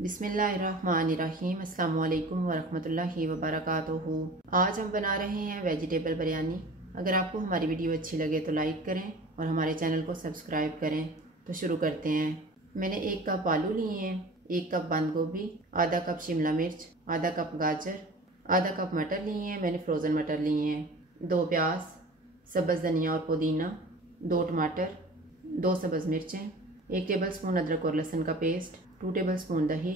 बिस्मिल्लाहिर्रहमानिर्रहीम। अस्सलामु अलैकुम वरहमतुल्लाहि वबरकातुहू। आज हम बना रहे हैं वेजिटेबल बिरयानी। अगर आपको हमारी वीडियो अच्छी लगे तो लाइक करें और हमारे चैनल को सब्सक्राइब करें। तो शुरू करते हैं। मैंने 1 कप आलू लिए हैं, 1 कप बंद गोभी, आधा कप शिमला मिर्च, आधा कप गाजर, आधा कप मटर लिए हैं, मैंने फ्रोज़न मटर लिए हैं, 2 प्याज, सब्ज़ धनिया और पुदीना, 2 टमाटर, 2 सब्ज़ मिर्चें, 1 टेबलस्पून अदरक और लहसुन का पेस्ट, 2 टेबलस्पून दही,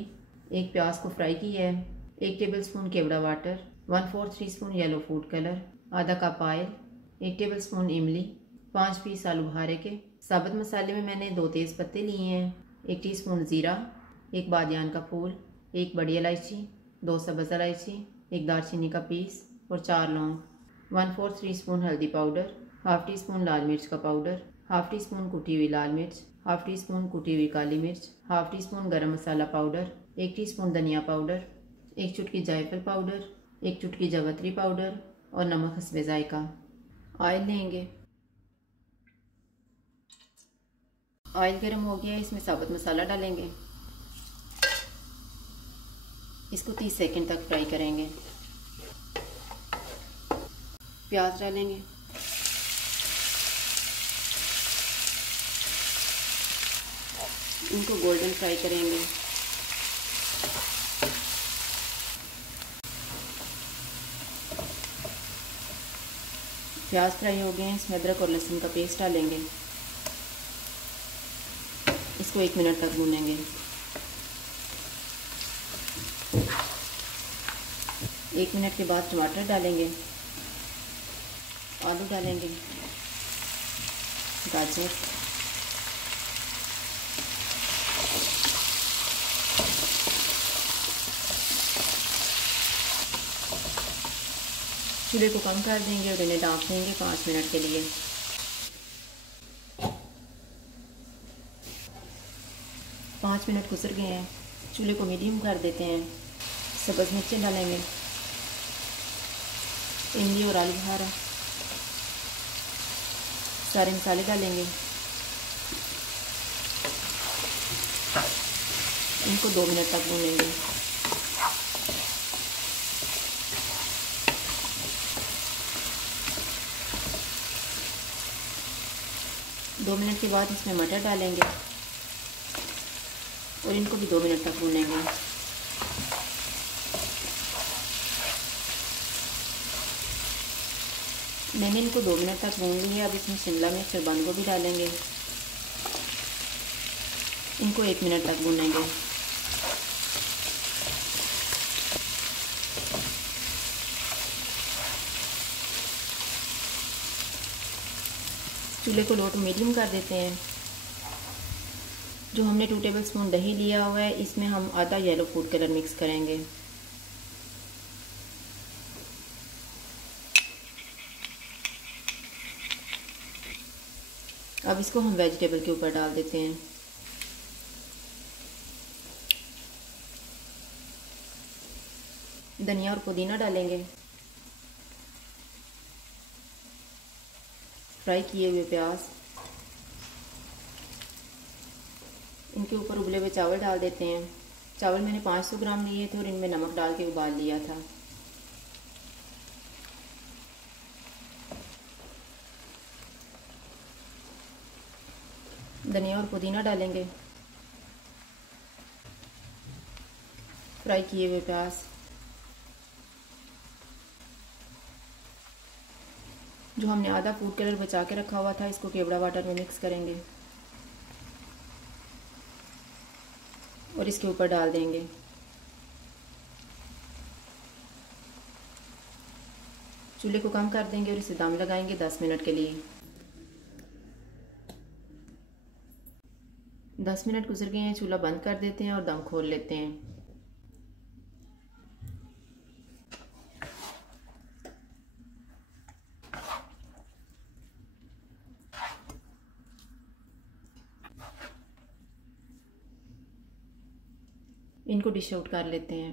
1 प्याज को फ्राई किया है, 1 टेबलस्पून केवड़ा water, 1/4 teaspoon yellow food colour, आधा कप ऑयल, 1 टेबलस्पून इमली, 5 पीस आलू बुखारे के। साबुत मसाले में मैंने 2 तेज़ पत्ते लिए हैं, 1 टीस्पून ज़ीरा, 1 बादियान का फूल, 1 बड़ी इलायची, 2 सब्ज़ इलायची, 1 दालचीनी का पीस और 4 लौंग, 1/4 टीस्पून हल्दी पाउडर, हाफ टी स्पून लाल मिर्च का पाउडर, हाफ टी स्पून कुटी हुई लाल मिर्च, हाफ टी स्पून कुटी हुई काली मिर्च, हाफ टी स्पून गरम मसाला पाउडर, 1 टीस्पून धनिया पाउडर, 1 चुटकी जायफल पाउडर, 1 चुटकी जावित्री पाउडर और नमक हस्बे जायका। ऑयल लेंगे। ऑयल गर्म हो गया, इसमें साबुत मसाला डालेंगे। इसको 30 सेकंड तक फ्राई करेंगे। प्याज डालेंगे, इनको गोल्डन फ्राई करेंगे। प्याज फ्राई हो गए हैं, इसमें अदरक और लहसुन का पेस्ट डालेंगे। इसको 1 मिनट तक भूनेंगे। 1 मिनट के बाद टमाटर डालेंगे, आलू डालेंगे, गाजर, चूल्हे को कम कर देंगे और इन्हें ढाँप देंगे 5 मिनट के लिए। 5 मिनट गुजर गए हैं, चूल्हे को मीडियम कर देते हैं। सब्ज़ मिर्चें डालेंगे, इमली और आलू बुखारा, सारे मसाले डालेंगे। इनको 2 मिनट तक भूनेंगे। दो मिनट के बाद इसमें मटर डालेंगे और इनको भी 2 मिनट तक भूनेंगे। मैंने इनको 2 मिनट तक भून लिया। अब इसमें शिमला मिर्च और बंद गोभी डालेंगे। इनको 1 मिनट तक भूनेंगे। चूल्हे को लो टू मीडियम कर देते हैं। जो हमने 2 टेबलस्पून दही लिया हुआ है, इसमें हम आधा येलो फूड कलर मिक्स करेंगे। अब इसको हम वेजिटेबल के ऊपर डाल देते हैं। धनिया और पुदीना डालेंगे। फ्राई किए हुए प्याज, इनके ऊपर उबले हुए चावल डाल देते हैं। चावल मैंने 500 ग्राम लिए थे और इनमें नमक डाल के उबाल लिया था। धनिया और पुदीना डालेंगे। फ्राई किए हुए प्याज, जो हमने आधा फूड कलर बचा के रखा हुआ था, इसको केवड़ा वाटर में मिक्स करेंगे और इसके ऊपर डाल देंगे। चूल्हे को कम कर देंगे और इसे दम लगाएंगे 10 मिनट के लिए। 10 मिनट गुजर गए हैं, चूल्हा बंद कर देते हैं और दम खोल लेते हैं। इनको डिश आउट कर लेते हैं।